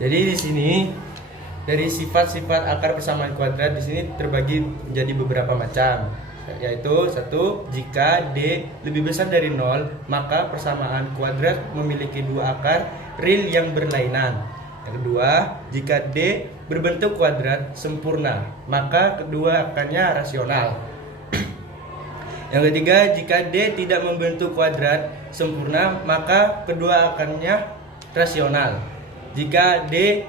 Jadi di sini dari sifat-sifat akar persamaan kuadrat di sini terbagi menjadi beberapa macam, yaitu satu, jika D lebih besar dari 0, maka persamaan kuadrat memiliki dua akar real yang berlainan. Yang kedua, jika D berbentuk kuadrat sempurna, maka kedua akarnya rasional. Yang ketiga, jika D tidak membentuk kuadrat sempurna, maka kedua akarnya rasional. Jika D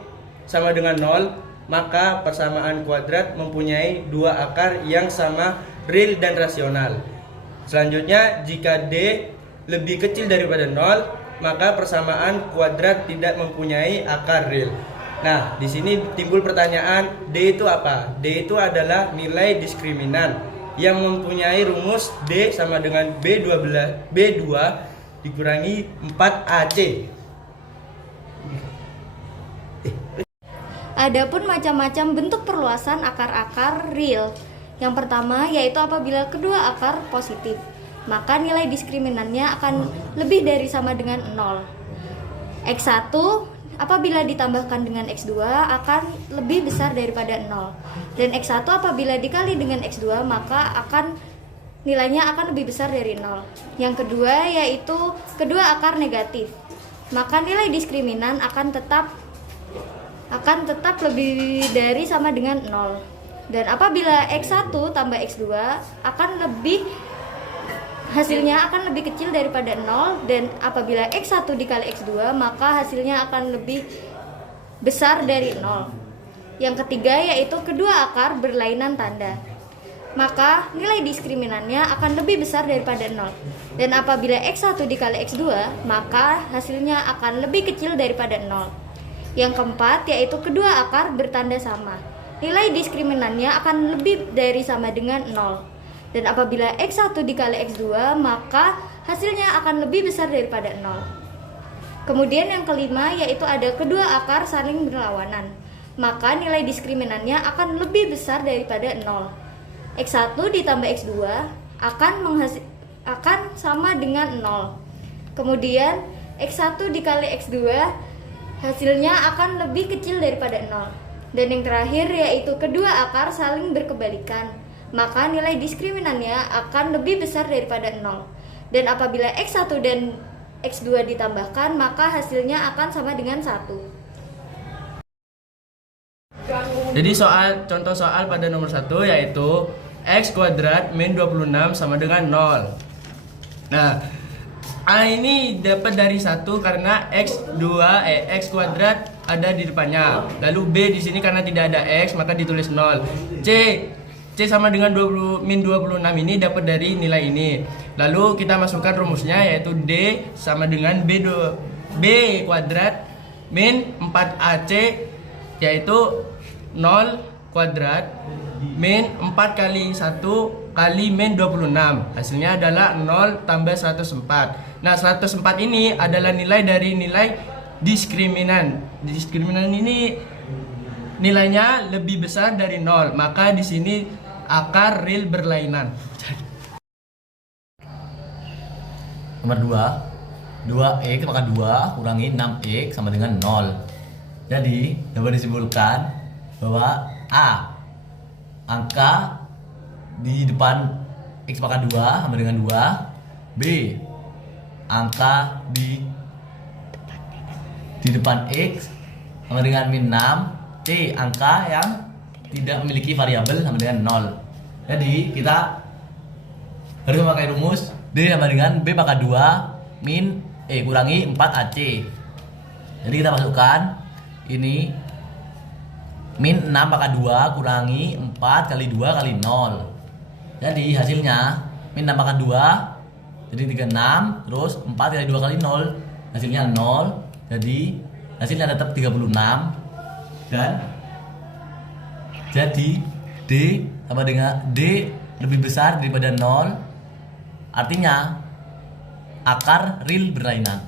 sama dengan 0, maka persamaan kuadrat mempunyai dua akar yang sama real dan rasional. Selanjutnya, jika D lebih kecil daripada 0, maka persamaan kuadrat tidak mempunyai akar real. Nah, di sini timbul pertanyaan, D itu apa? D itu adalah nilai diskriminan yang mempunyai rumus D sama dengan B2 dikurangi 4AC. Adapun macam-macam bentuk perluasan akar-akar real. Yang pertama yaitu apabila kedua akar positif, maka nilai diskriminannya akan lebih dari sama dengan 0. X1 apabila ditambahkan dengan X2 akan lebih besar daripada 0. Dan X1 apabila dikali dengan X2 maka nilainya akan lebih besar dari 0. Yang kedua yaitu kedua akar negatif, maka nilai diskriminan akan tetap lebih dari sama dengan 0. Dan apabila X1 tambah X2 hasilnya akan lebih kecil daripada 0, dan apabila X1 dikali X2 maka hasilnya akan lebih besar dari 0. Yang ketiga yaitu kedua akar berlainan tanda, maka nilai diskriminannya akan lebih besar daripada 0. Dan apabila X1 dikali X2 maka hasilnya akan lebih kecil daripada 0. Yang keempat yaitu kedua akar bertanda sama, nilai diskriminannya akan lebih dari sama dengan 0. Dan apabila X1 dikali X2 maka hasilnya akan lebih besar daripada 0. Kemudian yang kelima yaitu ada kedua akar saling berlawanan, maka nilai diskriminannya akan lebih besar daripada 0. X1 ditambah X2 akan sama dengan 0. Kemudian X1 dikali X2 hasilnya akan lebih kecil daripada 0. Dan yang terakhir yaitu kedua akar saling berkebalikan, maka nilai diskriminannya akan lebih besar daripada 0. Dan apabila X1 dan X2 ditambahkan maka hasilnya akan sama dengan 1. Jadi contoh soal pada nomor 1 yaitu X kuadrat min 26 sama dengan 0. Nah, A ini dapat dari 1 karena X kuadrat ada di depannya. Lalu B di sini karena tidak ada X maka ditulis 0. C sama dengan min 26 ini dapat dari nilai ini. Lalu kita masukkan rumusnya yaitu D sama dengan B kuadrat min 4AC yaitu 0 kuadrat min 4 kali 1 kali min 26. Hasilnya adalah 0 tambah 104. Nah, 104 ini adalah nilai dari nilai diskriminan. Diskriminan ini nilainya lebih besar dari 0, maka di sini akar real berlainan. Nomor 2, 2x maka 2 kurangi 6x sama dengan 0. Jadi dapat disimpulkan bahwa A, angka di depan x pangkat 2 sama dengan 2. B, angka di depan x sama dengan min 6. C, angka yang tidak memiliki variabel sama dengan 0. Jadi kita harus memakai rumus D sama dengan B pangkat 2 min kurangi 4AC. Jadi kita masukkan ini min 6 pangkat 2 kurangi 4 kali 2 kali 0. Jadi hasilnya min 6 pangkat 2 jadi 36, terus 4 kali 2 kali 0 hasilnya 0. Jadi hasilnya tetap 36. Dan jadi D sama dengan D lebih besar daripada 0. Artinya akar real berlainan.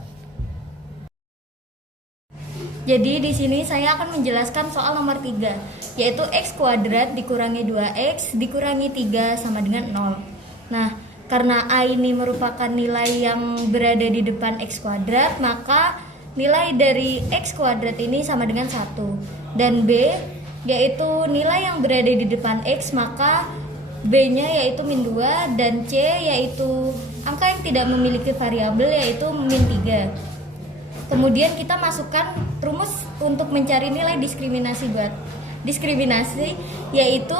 Jadi di sini saya akan menjelaskan soal nomor 3, yaitu x kuadrat dikurangi 2x dikurangi 3 sama dengan 0. Nah, karena A ini merupakan nilai yang berada di depan x kuadrat, maka nilai dari X kuadrat ini sama dengan 1. Dan B yaitu nilai yang berada di depan X, maka B-nya yaitu min 2, dan C yaitu angka yang tidak memiliki variabel yaitu min 3. Kemudian kita masukkan rumus untuk mencari nilai diskriminasi buat diskriminasi, yaitu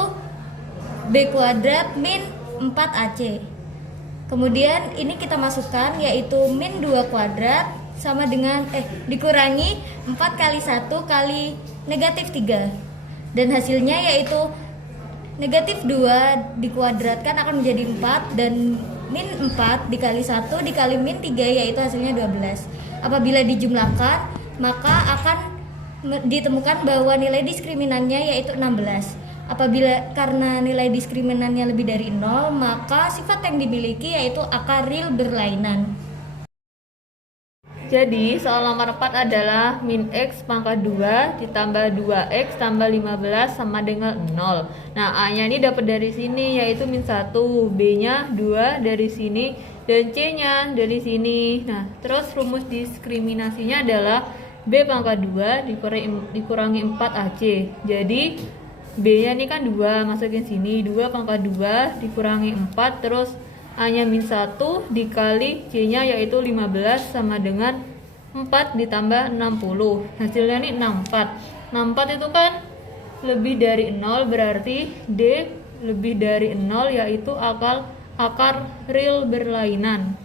B kuadrat min 4AC. Kemudian ini kita masukkan yaitu min 2 kuadrat sama dengan dikurangi 4 kali 1 kali negatif 3. Dan hasilnya yaitu negatif 2 dikuadratkan akan menjadi 4, dan min 4 dikali 1 dikali min 3 yaitu hasilnya 12. Apabila dijumlahkan maka akan ditemukan bahwa nilai diskriminannya yaitu 16. Apabila karena nilai diskriminannya lebih dari 0, maka sifat yang dimiliki yaitu akar real berlainan. Jadi soal nomor 4 adalah min X pangkat 2 ditambah 2X tambah 15 sama dengan 0. Nah, A-nya ini dapat dari sini yaitu min 1, B-nya 2 dari sini, dan C-nya dari sini. Nah, terus rumus diskriminasinya adalah B pangkat 2 dikurangi 4AC. Jadi B-nya ini kan 2, masukin sini, 2 pangkat 2 dikurangi 4, terus A-nya min 1 dikali C-nya yaitu 15 sama dengan 4 ditambah 60. Hasilnya ini 64. 64 itu kan lebih dari 0, berarti D lebih dari 0 yaitu akar real berlainan.